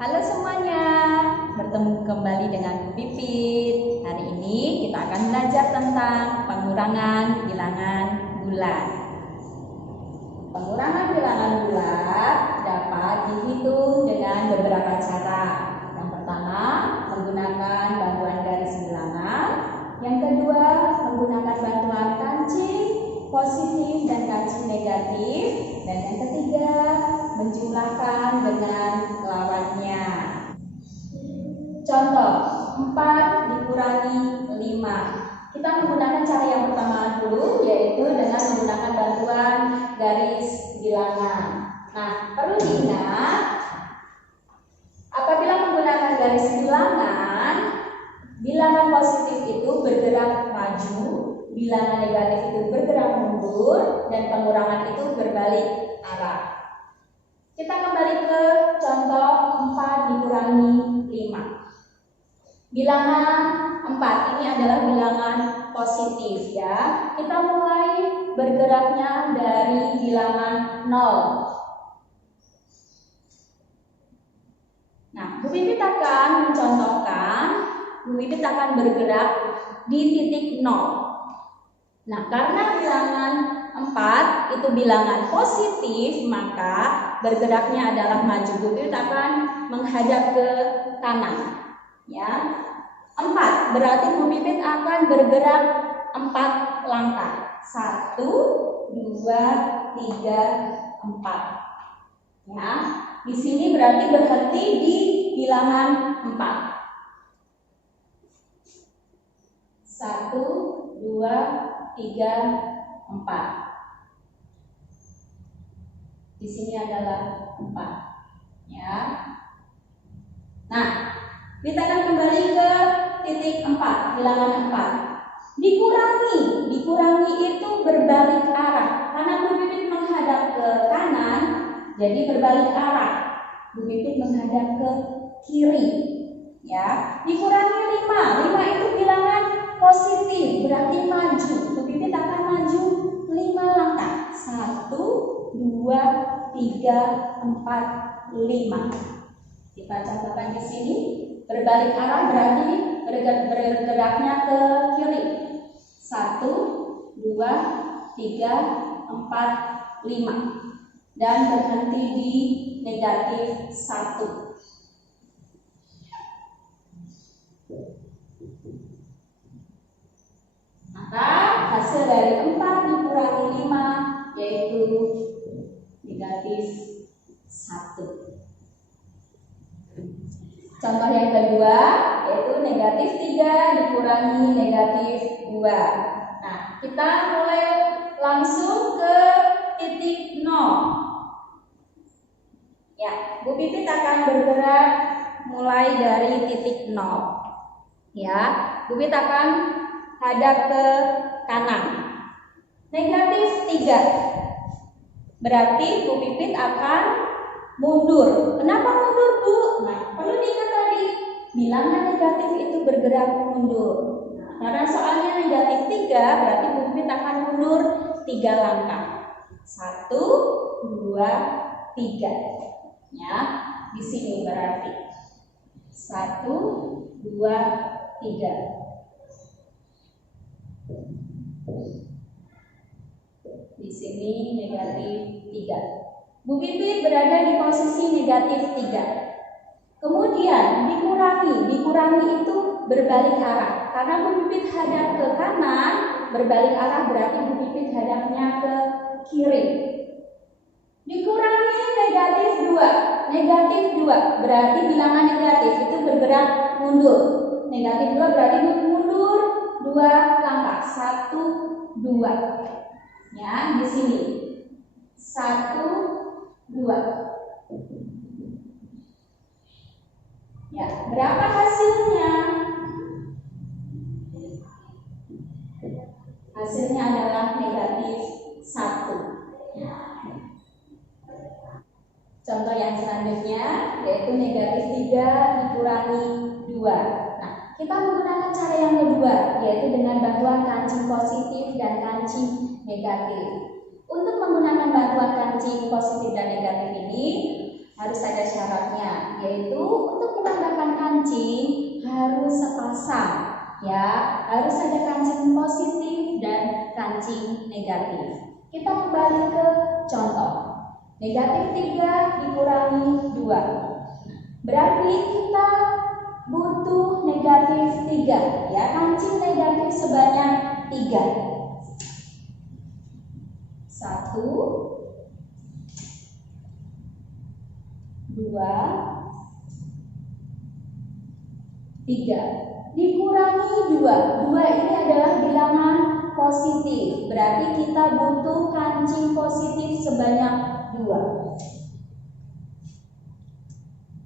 Halo semuanya, bertemu kembali dengan Bu Pipit. Hari ini kita akan belajar tentang pengurangan bilangan bulat. Pengurangan bilangan bulat dapat dihitung dengan beberapa cara. Yang pertama, menggunakan bantuan garis bilangan. Yang kedua, menggunakan bantuan kancing positif dan kancing negatif. Dan yang ketiga, menjumlahkan dengan lawannya. Contoh, 4 dikurangi 5. Kita menggunakan cara yang pertama dulu, yaitu dengan menggunakan bantuan garis bilangan. Nah, perlu diingat, apabila menggunakan garis bilangan, bilangan positif itu bergerak maju, bilangan negatif itu bergerak mundur, dan pengurangan itu berbalik arah. Kita kembali ke contoh 4 dikurangi 5. Bilangan 4 ini adalah bilangan positif ya. Kita mulai bergeraknya dari bilangan 0. Nah, Bu Pipit akan mencontohkan, Bu Pipit akan bergerak di titik 0. Nah, karena bilangan 4 itu bilangan positif, maka bergeraknya adalah maju. Bu Pipit akan menghadap ke kanan. Ya, 4 berarti Bu Pipit akan bergerak 4 langkah. 1, 2, 3, 4. Ya, di sini berarti berhenti di bilangan 4. 1, 2, 3, 4. Di sini adalah 4. Ya. Nah, kita akan kembali ke titik 4, bilangan 4. Dikurangi itu berbalik arah. Karena Bu Pipit menghadap ke kanan, jadi berbalik arah. Bu Pipit menghadap ke kiri. Ya, dikurangi 5 itu bilangan positif, berarti maju. Bu Pipit akan maju 5 langkah. 1, 2, 3, 4, 5. Kita contohkan di sini. Berbalik arah berarti bergeraknya ke kiri. 1, 2, 3, 4, 5. Dan berhenti di negatif 1. Maka hasil dari 4 dikurangi 5 yaitu negatif 1. Contoh yang kedua yaitu negatif 3 dikurangi negatif 2. Nah, kita mulai langsung ke titik 0. Ya, Bu Pipit akan bergerak mulai dari titik 0. Ya, Bu Pipit akan hadap ke kanan. Negatif 3. Berarti Bu Pipit akan mundur. Kenapa mundur, Bu? Nah, perlu diingat tadi, bilangan negatif itu bergerak mundur. Nah, karena soalnya negatif 3, berarti Bu Pipit akan mundur 3 langkah. 1, 2, 3. Ya, di sini berarti 1, 2, 3. Di sini negatif 3. Bu Pipit berada di posisi negatif 3. Kemudian dikurangi itu berbalik arah. Karena Bu Pipit hadap ke kanan, berbalik arah berarti Bu Pipit hadapnya ke kiri. Dikurangi negatif 2. Negatif 2 berarti bilangan negatif itu bergerak mundur. Negatif 2 berarti mundur 2 langkah. 1, 2. Ya, di sini 1, 2. Ya, berapa hasilnya? Hasilnya adalah negatif 1. Contoh yang selanjutnya yaitu negatif 3 dikurangi 2. Nah, kita menggunakan cara yang kedua yaitu dengan bantuan kancing positif dan kancing negatif. Untuk menggunakan bantuan kancing positif dan negatif ini, harus ada syaratnya, yaitu untuk menambahkan kancing harus sepasang, ya, harus ada kancing positif dan kancing negatif. Kita kembali ke contoh. Negatif 3 dikurangi 2. Berarti kita butuh negatif 3, ya, kancing negatif sebanyak 3. 1, 2, 3 dikurangi 2. 2 ini adalah bilangan positif, berarti kita butuh kancing positif sebanyak 2.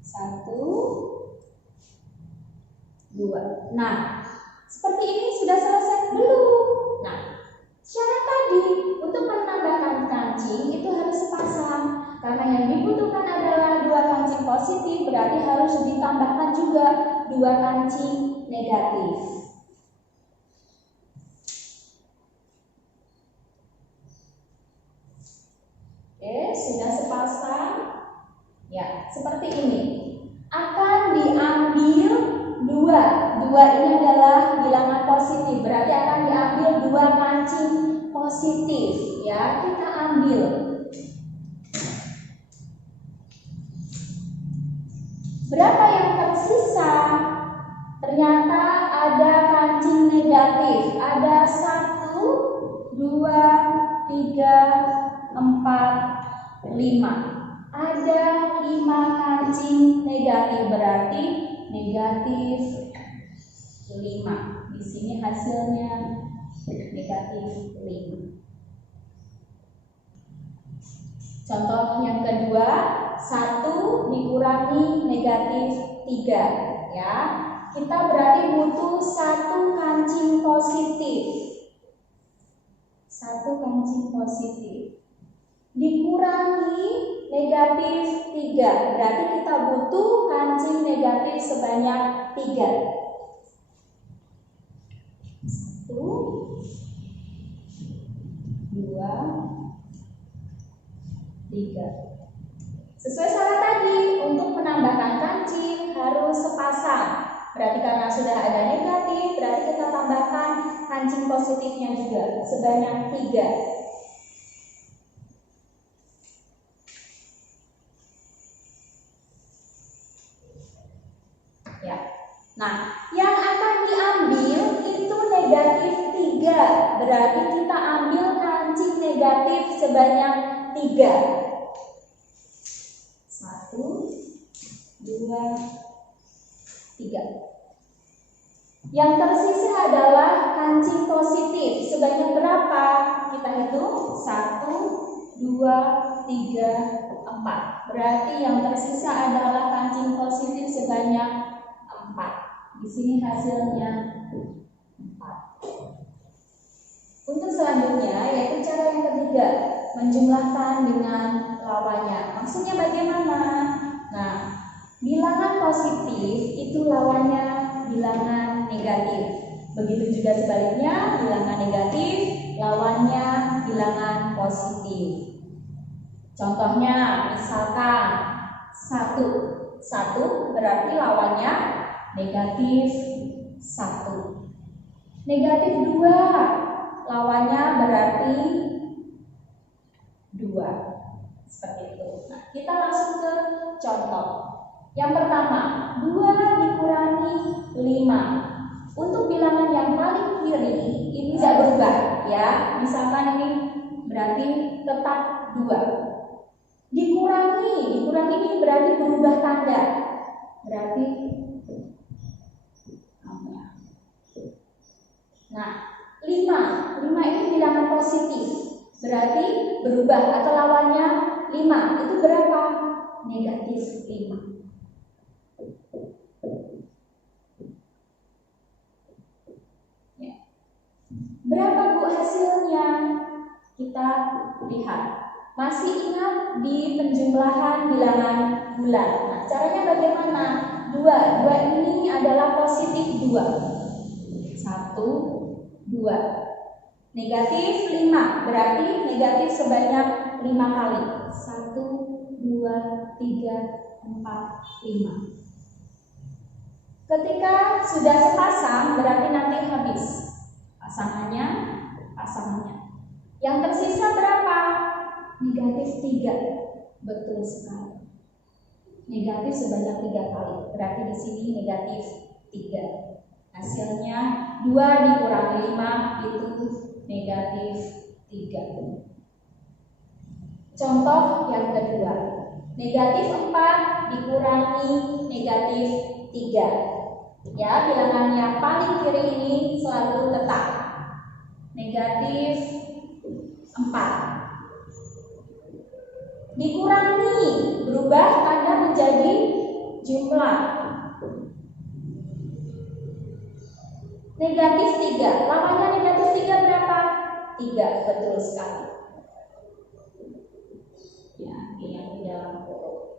1, 2. Nah, seperti ini sudah selesai belum? Nah, syarat tadi untuk menambahkan kancing itu harus sepasang, karena yang dibutuhkan adalah 2 kancing positif, berarti harus ditambahkan juga 2 kancing negatif. Oke, sudah sepasang. Ya, seperti ini. Akan diambil 2. 2 ini adalah bilangan positif, berarti akan diambil 2 kancing positif, ya. Kita ambil. Berapa yang tersisa? Ternyata ada kancing negatif. Ada 1, 2, 3, 4, 5. Ada 5 kancing negatif, berarti negatif 5. Di sini hasilnya negatif 5. Contoh yang kedua, 1 dikurangi negatif 3, ya. Kita berarti butuh 1 kancing positif. 1 kancing positif dikurangi negatif 3, berarti kita butuh kancing negatif sebanyak 3. 1, 2, 3. Sesuai syarat tadi, untuk menambahkan kancing harus sepasang. Berarti karena sudah ada negatif, berarti kita tambahkan kancing positifnya juga sebanyak 3. Ya. Nah, yang akan diambil itu negatif 3. Berarti kita ambil kancing negatif sebanyak 3. 1, 2, 3. Yang tersisa adalah kancing positif. Sebanyak berapa? Kita hitung. 1, 2, 3, 4. Berarti yang tersisa adalah kancing positif sebanyak 4. Di sini hasilnya 4. Untuk selanjutnya yaitu cara yang ketiga, menjumlahkan dengan lawannya. Maksudnya bagaimana? Nah, bilangan positif itu lawannya bilangan negatif. Begitu juga sebaliknya, bilangan negatif lawannya bilangan positif. Contohnya, misalkan 1 berarti lawannya negatif 1. Negatif 2 lawannya berarti 2. Seperti itu. Nah, kita langsung ke contoh. Yang pertama, 2 dikurangi 5. Untuk bilangan yang paling kiri ini tidak berubah, ya. Misalkan ini berarti tetap 2. Dikurangi ini berarti berubah tanda. Berarti nah, 5 ini bilangan positif. Berarti berubah atau lawannya 5. Itu berapa? Negatif 5. Berapa Bu hasilnya? Kita lihat. Masih ingat di penjumlahan bilangan bulan. Nah, caranya bagaimana? 2 ini adalah positif 2. 1, 2. Negatif 5, berarti negatif sebanyak 5 kali. 1, 2, 3, 4, 5. Ketika sudah sepasang berarti nanti habis pasangannya. Yang tersisa berapa? Negatif 3. Betul sekali. Negatif sebanyak 3 kali. Berarti di sini negatif 3. Hasilnya 2 dikurangi 5 itu negatif 3. Contoh yang kedua. Negatif 4 dikurangi negatif 3. Ya, bilangan yang paling kiri ini selalu tetap. Negatif 4. Dikurangi, berubah tanda menjadi jumlah. Negatif 3. Lawannya negatif 3 berapa? 3, betul sekali. Ya, ini yang di dalam kurung.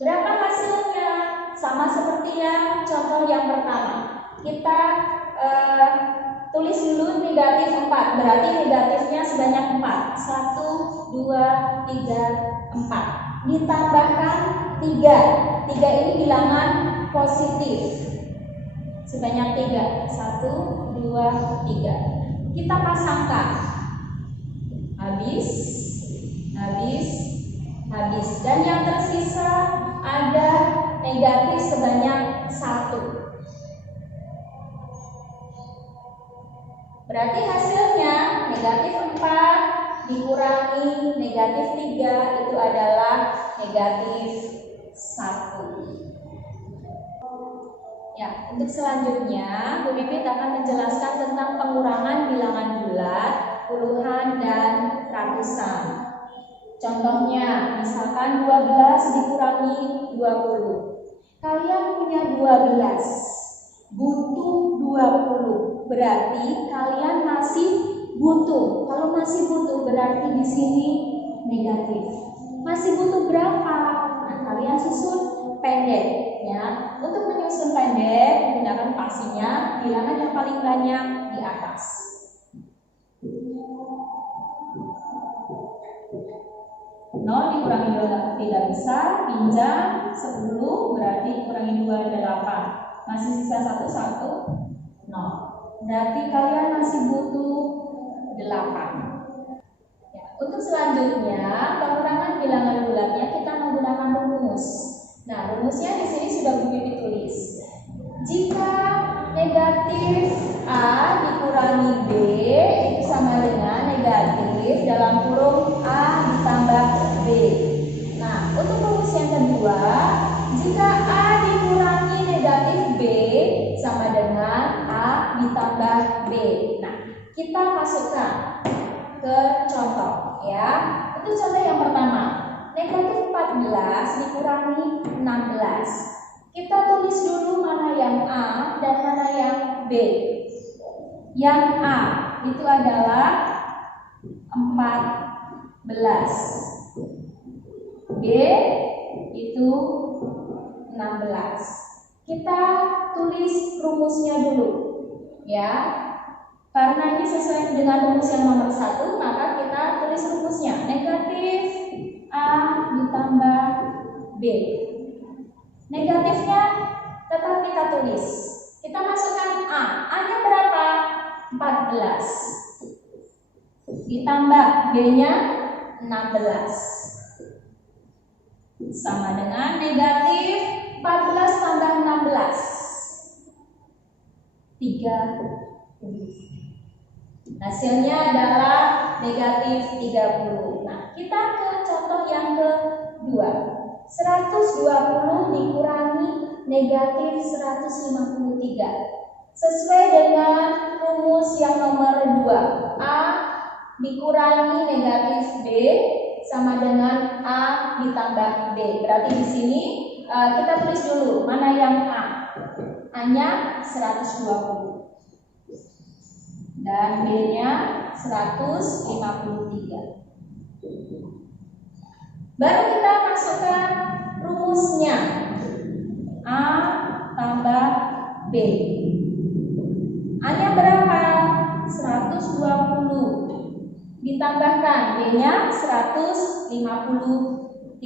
Berapa hasilnya? Sama seperti yang contoh yang pertama. Kita tulis dulu negatif 4. Berarti negatifnya sebanyak 4. 1, 2, 3, 4. Ditambahkan 3. 3 ini bilangan positif. Sebanyak 3. 1, 2, 3. Kita pasangkan. Habis. Dan yang tersisa ada negatif sebanyak 1. Berarti hasilnya negatif 4 dikurangi negatif 3 itu adalah negatif 1. Ya, untuk selanjutnya Bu Pipit akan menjelaskan tentang pengurangan bilangan bulat, puluhan, dan ratusan. Contohnya, misalkan 12 dikurangi 20. Kalian punya 12, butuh 20. Berarti kalian masih butuh. Kalau masih butuh berarti di sini negatif. Masih butuh berapa? Nah, kalian susun pendek ya. Untuk menyusun pendek menggunakan pastinya bilangan yang paling banyak di atas. 0 dikurangi 2 tidak bisa, pinjam 10 berarti kurangi 2 8. Masih sisa 1 0. Berarti kalian masih butuh 8. Ya, untuk selanjutnya pengurangan bilangan bulatnya kita menggunakan rumus. Nah, rumusnya di sini sudah Bu Pipit tulis. Jika negatif A dikurangi B itu sama dengan negatif dalam kurung A ditambah B. Nah, untuk rumus yang kedua, jika A dikurangi negatif B sama dengan A ditambah B. Nah, kita masukkan ke contoh ya. Untuk contoh yang pertama, negatif 14 dikurangi 16. Kita tulis dulu mana yang A dan mana yang B. Yang A itu adalah 14. B itu 16. Kita tulis rumusnya dulu ya. Karena ini sesuai dengan rumus yang nomor 1, maka kita tulis rumusnya. Negatif A ditambah B. Negatifnya tetap kita tulis. Kita masukkan A. A-nya berapa? 14. Ditambah B-nya 16. Sama dengan negatif 14 tambah 16. 30. Hasilnya adalah negatif 30. Nah, kita ke contoh yang kedua. 120 dikurangi negatif 153. Sesuai dengan rumus yang nomor 2. A dikurangi negatif B sama dengan A ditambah B. Berarti di sini kita tulis dulu mana yang A. A-nya 120. Dan B-nya 153. Baru kita masukkan rumusnya. A tambah B. A-nya berapa? 120. Ditambahkan B-nya 153.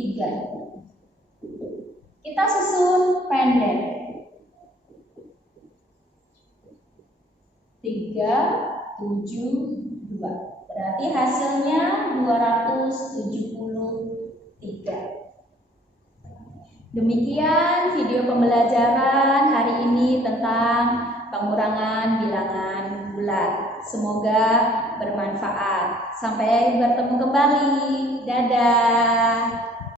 Kita susun pendek. 372. Berarti hasilnya 273. Demikian video pembelajaran hari ini tentang pengurangan bilangan bulat. Semoga bermanfaat. Sampai bertemu kembali. Dadah.